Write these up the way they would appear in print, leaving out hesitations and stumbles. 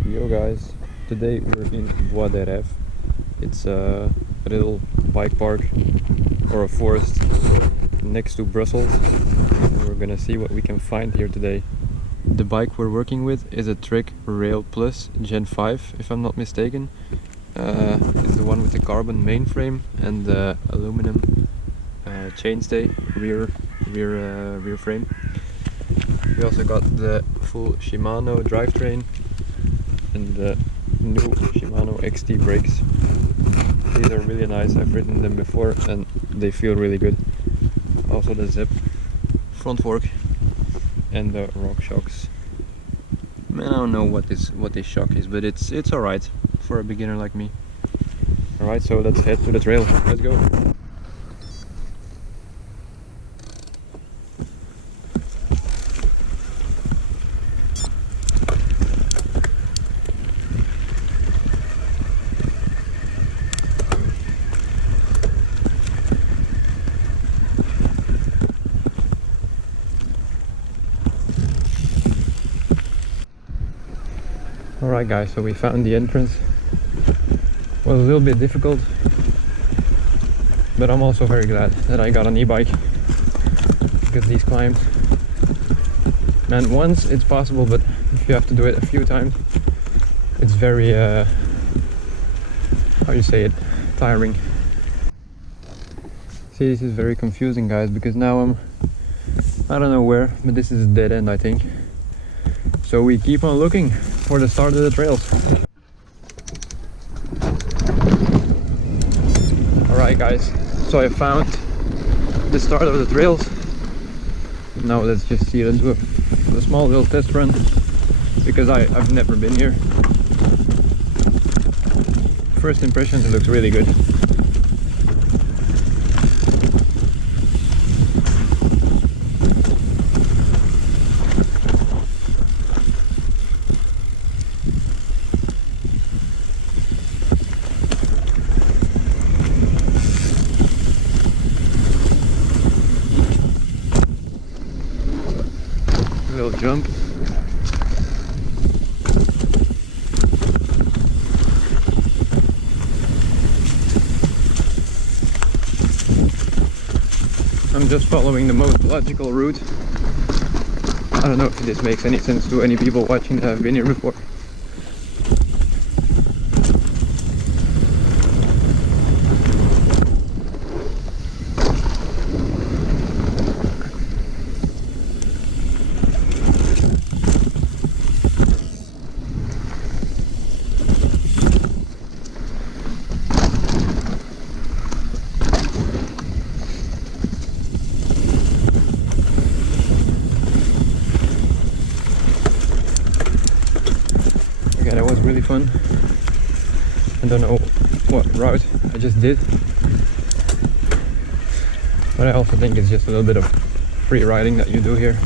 Yo guys, today we're in Bois de Rêves. It's a little bike park or a forest next to Brussels, and we're gonna see what we can find here today. The bike we're working with is a Trek Rail Plus Gen 5, if I'm not mistaken. It's the one with the carbon mainframe and the aluminum chainstay rear frame. We also got the full Shimano drivetrain and the new Shimano XT brakes. These are really nice. I've ridden them before and they feel really good. Also the Zip front fork and the rock shocks. Man, I don't know what this shock is, but it's alright for a beginner like me. Alright, so let's head to the trail. Let's go. Alright guys, so we found the entrance. It was a little bit difficult, but I'm also very glad that I got an e-bike, because these climbs, man, once it's possible, but if you have to do it a few times, it's very, how you say it, tiring. See, this is very confusing guys, because now I don't know where, but this is a dead end I think. So we keep on looking for the start of the trails. Alright guys, so I found the start of the trails. Now let's just see, let's do a small little test run, because I've never been here. First impressions, it looks really good. Little jump. I'm just following the most logical route. I don't know if this makes any sense to any people watching that have been here before. Okay, that was really fun. I don't know what route I just did, but I also think it's just a little bit of free riding that you do here.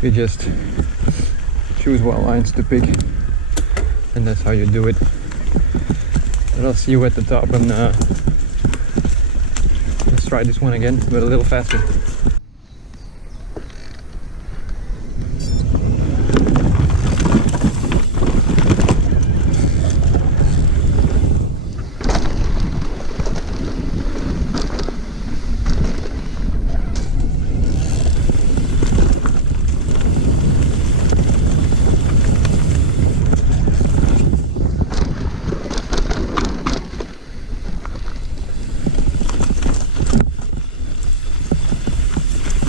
You just choose what lines to pick, and that's how you do it. But I'll see you at the top, and let's try this one again, but a little faster.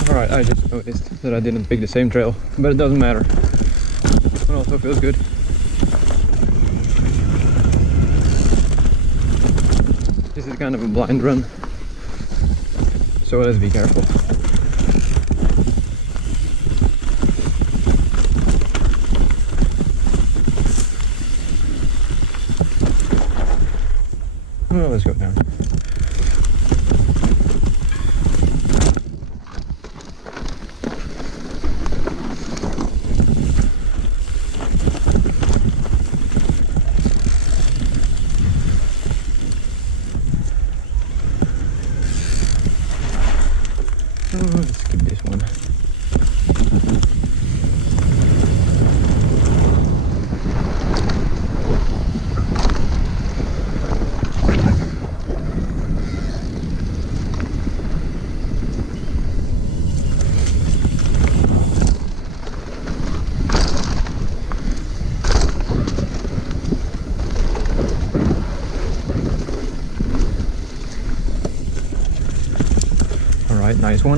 Alright, I just noticed that I didn't pick the same trail, but it doesn't matter. It also feels good. This is kind of a blind run, so let's be careful. Oh, let's go down. Let's skip this one. quite nice one.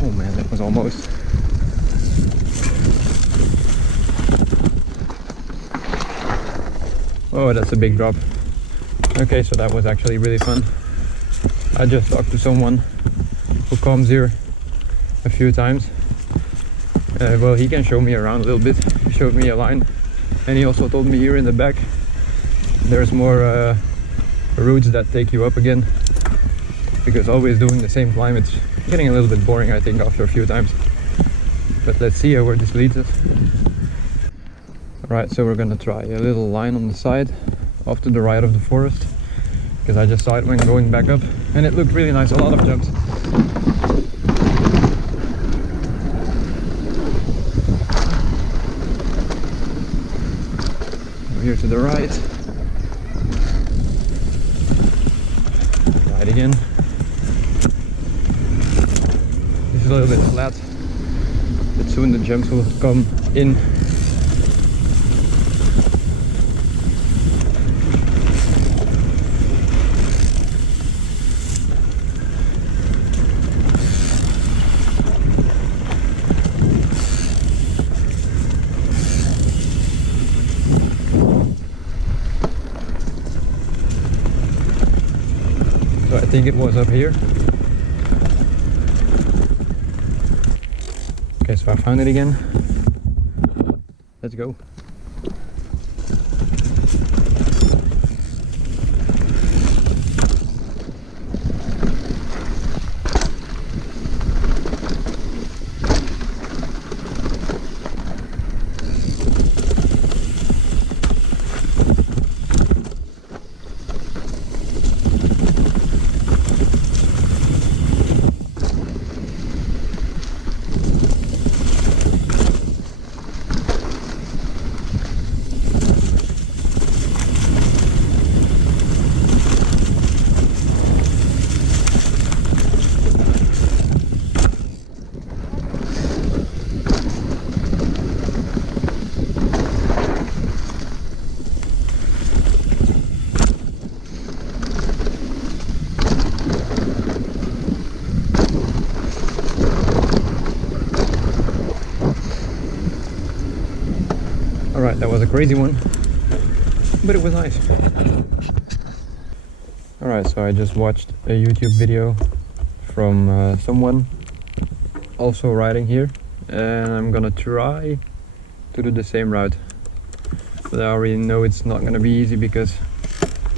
Oh man, that was almost. Oh, that's a big drop. Okay, so that was actually really fun. I just talked to someone who comes here a few times. Well, he can show me around a little bit. He showed me a line, and he also told me here in the back there's more routes that take you up again, because always doing the same climb, it's getting a little bit boring, I think, after a few times. But let's see where this leads us. Alright, so we're gonna try a little line on the side off to the right of the forest, because I just saw it when going back up and it looked really nice. A lot of jumps. Here to the right. Right again. This is a little bit flat, but soon the jumps will come in. So I think it was up here. Okay, so I found it again. Let's go. Alright, that was a crazy one, but it was nice. Alright, so I just watched a YouTube video from someone also riding here, and I'm gonna try to do the same route. But I already know it's not gonna be easy because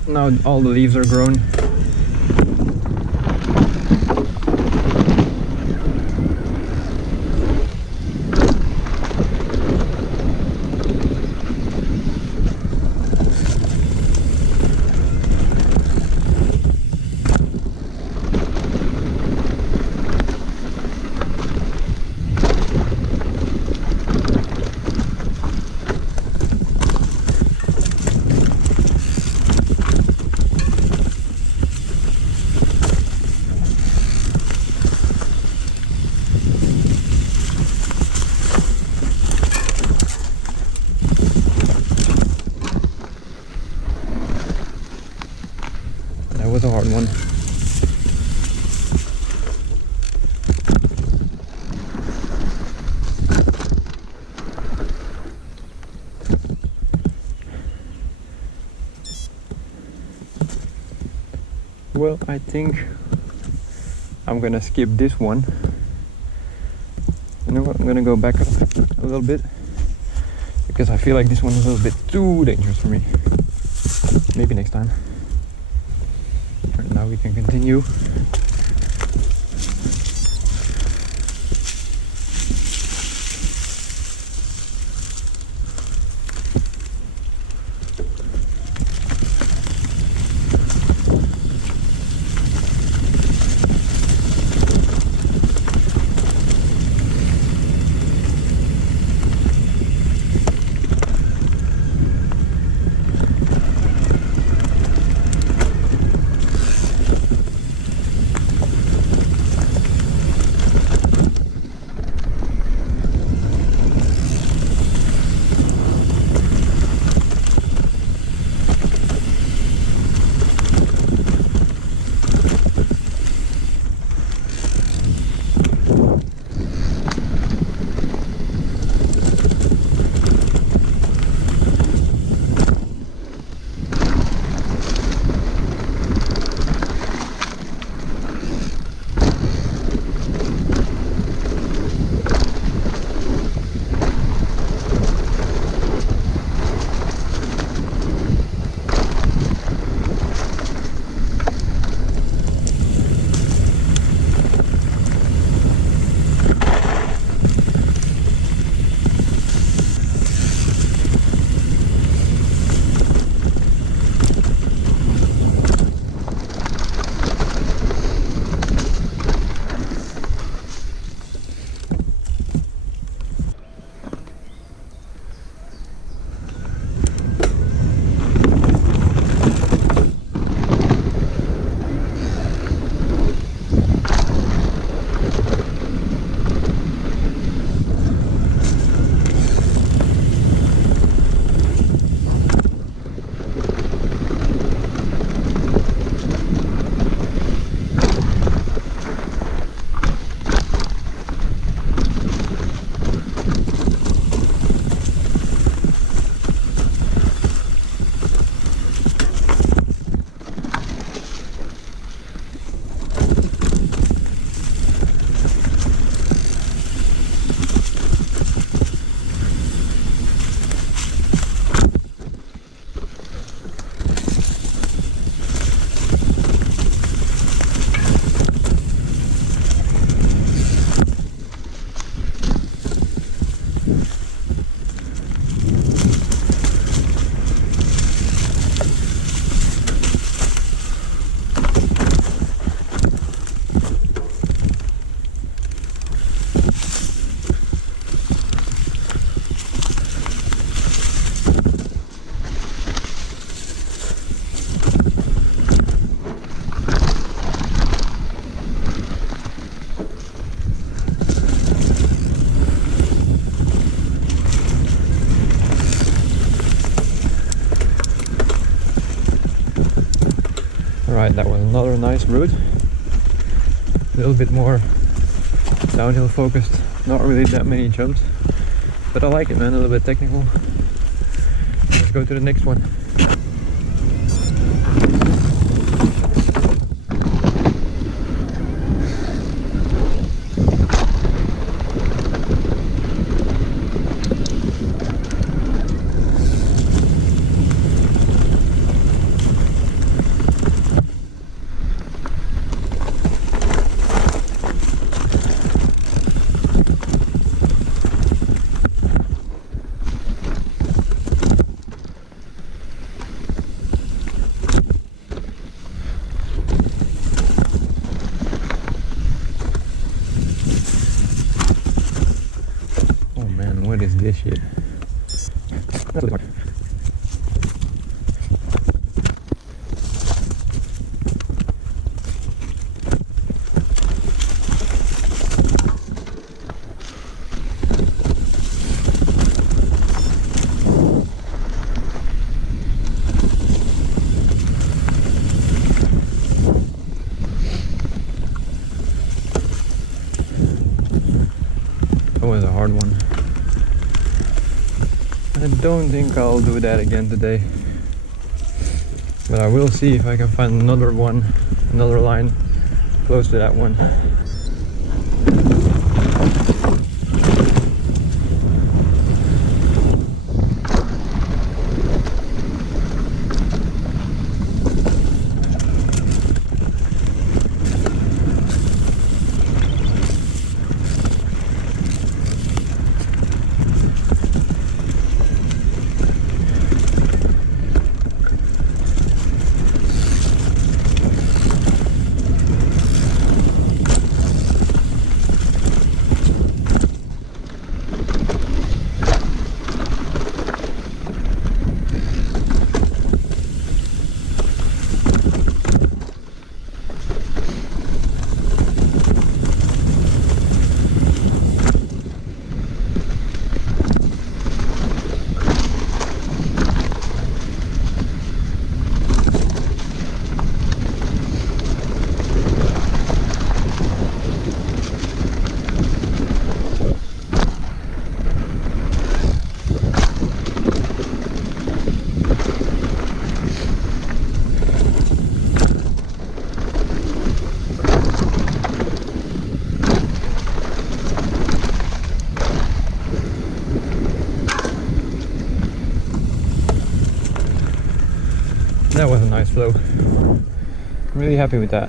now all the leaves are grown. That was a hard one. Well, I think I'm gonna skip this one. You know what, I'm gonna go back up a little bit because I feel like this one is a little bit too dangerous for me. Maybe next time. Right, now we can continue. Alright, that was another nice route. A little bit more downhill focused, not really that many jumps. But I like it, man, a little bit technical. Let's go to the next one. What is this shit? That was a hard one. I don't think I'll do that again today, but I will see if I can find another one another line close to that one. That was a nice flow. I'm really happy with that.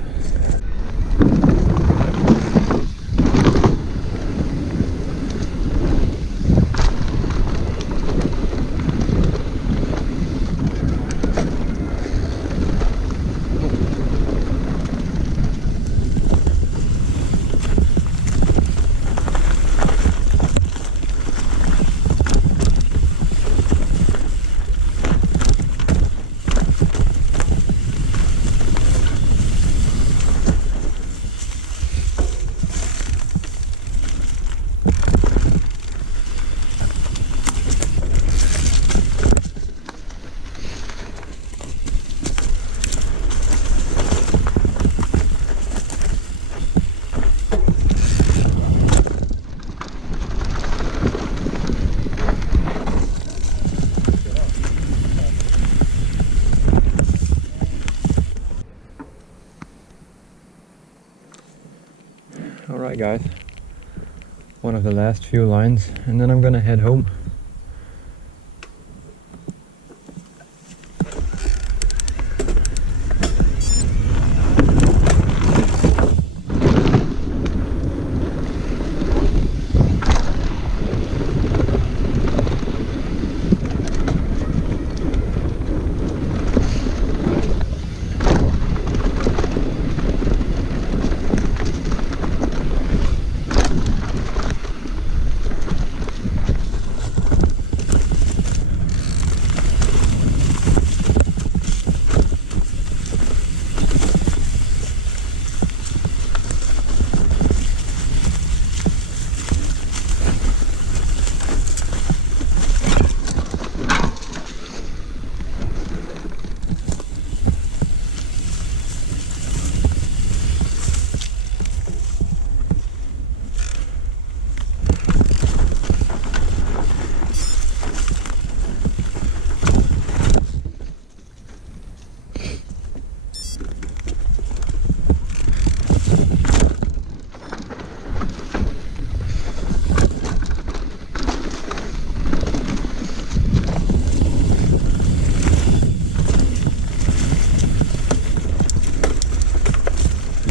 Alright guys, one of the last few lines and then I'm gonna head home.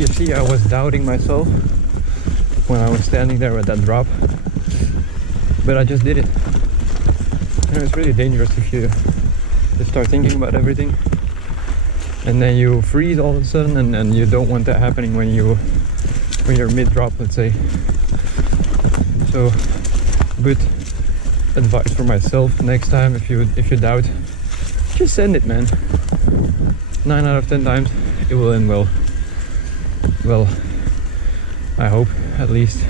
You see, I was doubting myself when I was standing there at that drop, but I just did it. You know, it's really dangerous if you start thinking about everything and then you freeze all of a sudden, and you don't want that happening when you're mid-drop, let's say. So good advice for myself: next time if you doubt, just send it, man. 9 out of 10 times it will end well. Well, I hope, at least.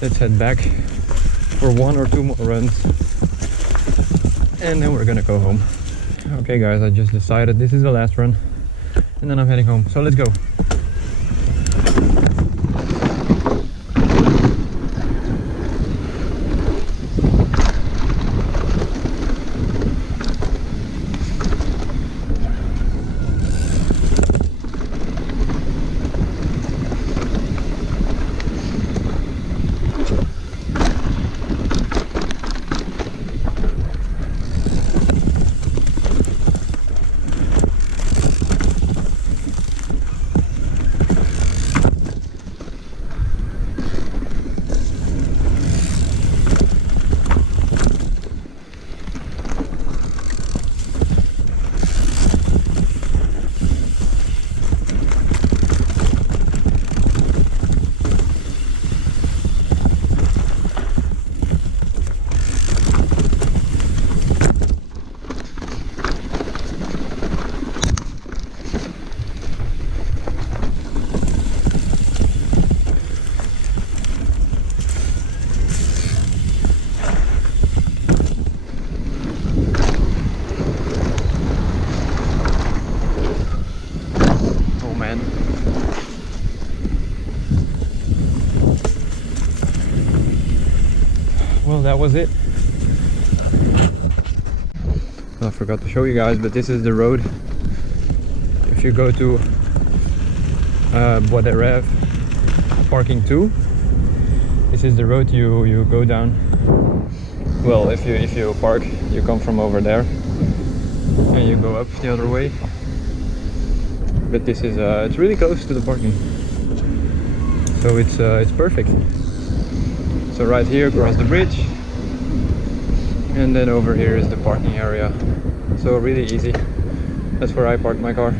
Let's head back for 1 or 2 more runs and then we're gonna go home. Okay guys, I just decided this is the last run and then I'm heading home, so let's go. Well, that was it. I forgot to show you guys, but this is the road. If you go to Bois des Rêves parking 2, this is the road you go down. Well, if you park, you come from over there and you go up the other way. But this is it's really close to the parking, so it's perfect. So right here, across the bridge, and then over here is the parking area. So really easy. That's where I parked my car.